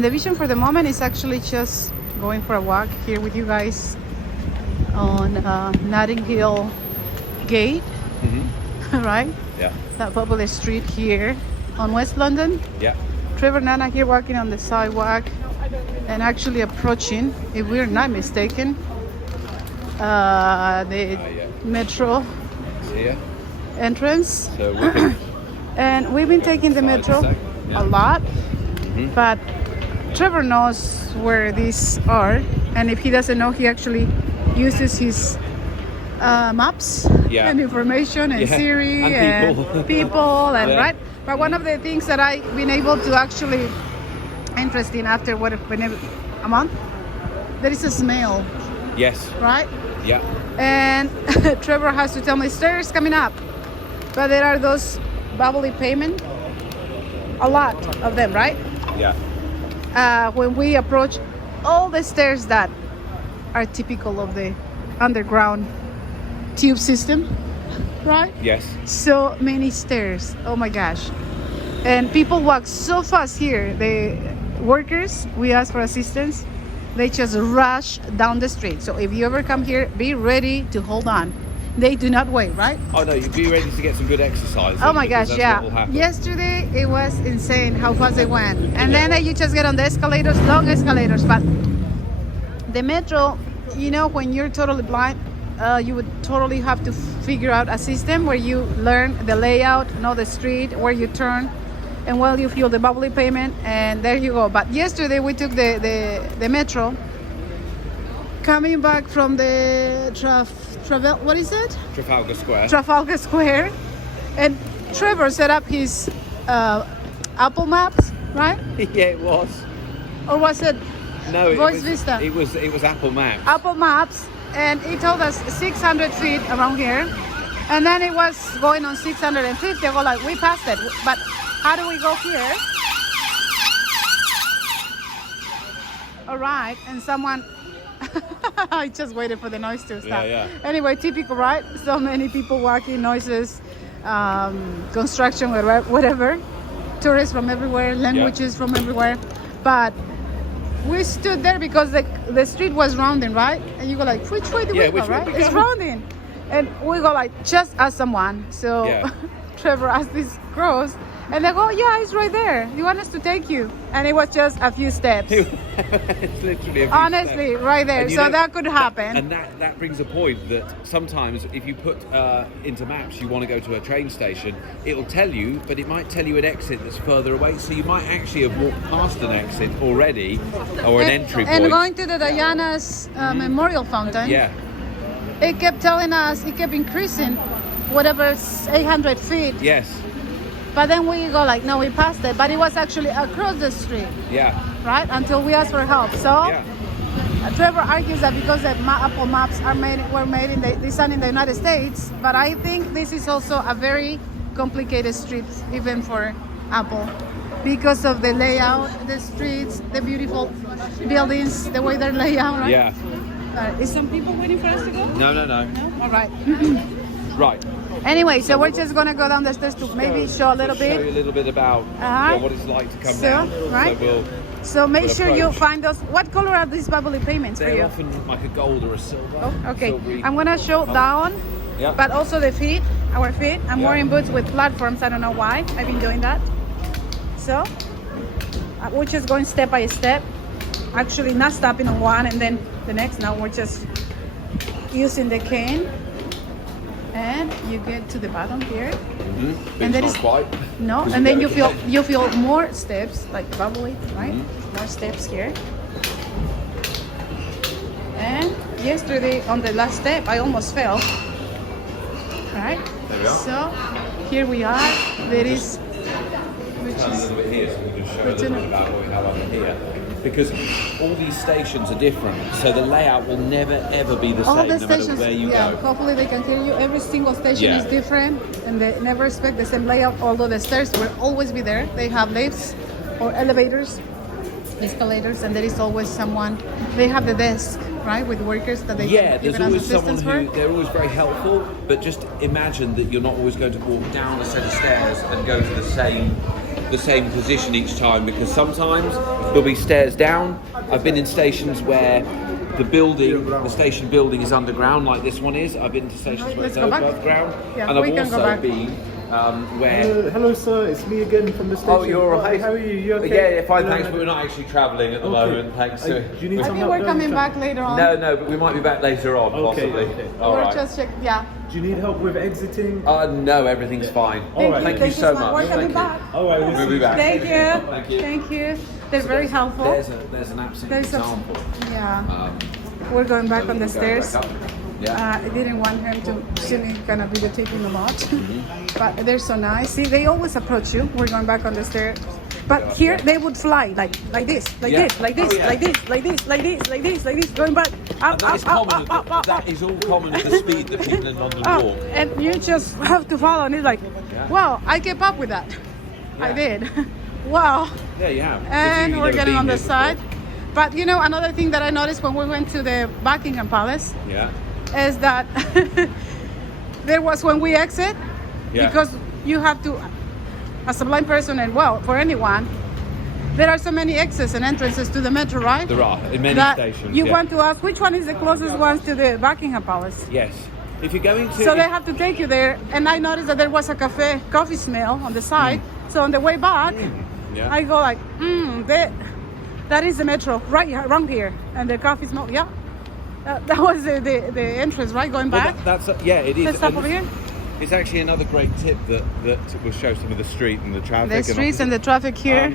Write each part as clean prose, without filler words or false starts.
The vision for the moment is actually just going for a walk here with you guys on Notting Hill Gate, right? Yeah. That popular street here on West London. Yeah. Trevor and Nana here walking on the sidewalk and actually approaching, if we're not mistaken, the metro Here. entrance. So we're And we've been taking the metro a lot, but Trevor knows where these are, and if he doesn't know, he actually uses his maps and information and Siri and people and right. But one of the things that I've been able to actually interesting after what been a month, there is a smell. Yes. Right. Yeah. And Trevor has to tell me stairs coming up, but there are those bubbly pavement, a lot of them, right? Yeah. When we approach all the stairs that are typical of the underground tube system, right? Yes. So many stairs. Oh my gosh. And people walk so fast here. The workers, we ask for assistance, they just rush down the street. So if you ever come here, be ready to hold on. They do not wait, right? Oh no, you'd be ready to get some good exercise. Oh my gosh, yeah. Yesterday it was insane how fast they went. And then you just get on the escalators, long escalators. But the metro, you know, when you're totally blind, you would totally have to figure out a system where you learn the layout, know the street, where you turn, and while you feel the bubbly pavement, and there you go. But yesterday we took the metro, coming back from the what is it? Trafalgar Square. Trafalgar Square, and Trevor set up his Apple Maps, right? Yeah, it was. Or was it? No, Voice Vista. It was Apple Maps. Apple Maps, and it told us 600 feet around here, and then it was going on 650. I go like, we passed it, but how do we go here? All right, and someone. I just waited for the noise to stop. Yeah. Anyway, typical, right? So many people walking, noises, construction, whatever. Tourists from everywhere, languages from everywhere. But we stood there because the street was rounding, right? And you go like, which way do we go, right? It's rounding. And we go like, just ask someone. So Trevor asked these crows, and they go, yeah, it's right there. You want us to take you? And it was just a few steps. It's literally a few Honestly, steps. right there. So that could happen. And that brings a point that sometimes if you put into maps you want to go to a train station, it'll tell you, but it might tell you an exit that's further away. So you might actually have walked past an exit already, or an entry point. And going to the Diana's Memorial Fountain, it kept telling us, it kept increasing, whatever, 800 feet. Yes. But then we go like, no, we passed it. But it was actually across the street. Yeah. Right? Until we asked for help. So Trevor argues that because the Apple Maps were made in designed in the United States, but I think this is also a very complicated street, even for Apple, because of the layout, the streets, the beautiful buildings, the way they're laid out, right? Yeah. Is some people waiting for us to go? No. No? All right. Right. Anyway, so we're just gonna go down the stairs to maybe show a little bit. Show you a little bit about what it's like to come down. Right. So make sure you find those. What color are these bubbly pavements for you? They're often like a gold or a silver. Oh, okay. Silvery. I'm gonna show down, but also the feet, our feet. I'm wearing boots with platforms. I don't know why. I've been doing that. So we're just going step by step. Actually, not stopping on one and then the next. Now we're just using the cane. And you get to the bottom here, and there is quite and then you feel more steps, like bubbly, right? More steps here. And yesterday on the last step, I almost fell. Right? There we are. So here we are. There is, which is a little bit here, so we can show a little bit about what we have over here. Because all these stations are different, so the layout will never ever be the same no matter where you go. Hopefully they can hear you. Every single station is different, and they never expect the same layout, although the stairs will always be there. They have lifts or elevators, escalators, and there is always someone. They have the desk, right, with workers that they can give there's always someone for. They're always very helpful, but just imagine that you're not always going to walk down a set of stairs and go to the same position each time, because sometimes if There'll be stairs down. I've been in stations where the station building is underground, like this one is. I've been to stations where it's above ground, Yeah, and I've we can go also back. been where. Hello, sir. It's me again from the station. Oh, you're all right. How are you? You okay? Yeah, fine, thanks. But we're not actually travelling at the moment, thanks to. Do you need I some think help we're coming back later on. No, but we might be back later on, possibly. Okay. All We're right. just check. Yeah. Do you need help with exiting? No, everything's fine. All right. Thank you so much. much. We're coming Thank back. All right, We'll be back. Thank you. Thank you. Thank you. They're very helpful. There's an absolute There's a- example. Yeah. We're going back on the stairs. Yeah. I didn't want him to see me kind of videotaping a lot, Mm-hmm. but they're so nice. See, they always approach you. We're going back on the stairs, but here they would fly like this, like Yeah. this, like this, Oh, yeah. like this, like this, like this, like this, like this, going back. Up, That is common. up. That is all common at the speed that people in London Up. walk. And you just have to follow, and it's like, Yeah. wow, I kept up with that. I Yeah. did. Wow. There you have. And If you've we're never getting been on the here side. But you know, another thing that I noticed when we went to the Buckingham Palace before. Yeah. is that there was when we exit, Yeah. because you have to, as a blind person, and well, for anyone, there are so many exits and entrances to the metro, right? There are in many that stations. you yeah. want to ask which one is the closest ones to the Buckingham Palace. Yes. If you're going to. So they have to take you there, and I noticed that there was a coffee smell on the side. So on the way back, Yeah. I go like, that is the metro right here, around here, and the coffee smell. Yeah, that was the entrance, right, going Well, back. that's yeah, it is. Let's stop And over here. It's actually another great tip that will show some of the street and the traffic. The streets and the traffic here.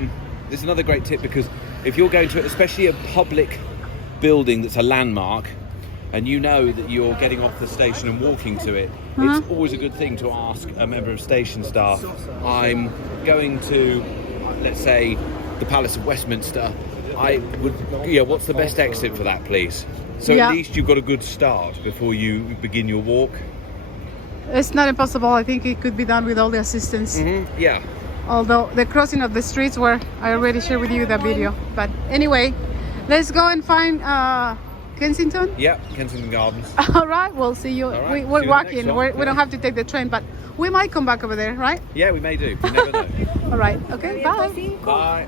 It's another great tip because if you're going to, especially a public building that's a landmark, and you know that you're getting off the station and walking to it, it's always a good thing to ask a member of station staff. I'm going to, let's say, the Palace of Westminster. What's the best exit for that, please? So Yeah. at least you've got a good start before you begin your walk. It's not impossible. I think it could be done with all the assistance. Yeah. Although the crossing of the streets were, I already shared with you that video. But anyway, let's go and find Kensington. Yeah, Kensington Gardens. All right, we'll see you. All right, We're see you in the walking. next one. We don't have to take the train, but we might come back over there, right? Yeah, we may do. You never know. All right. Okay. Bye. Bye.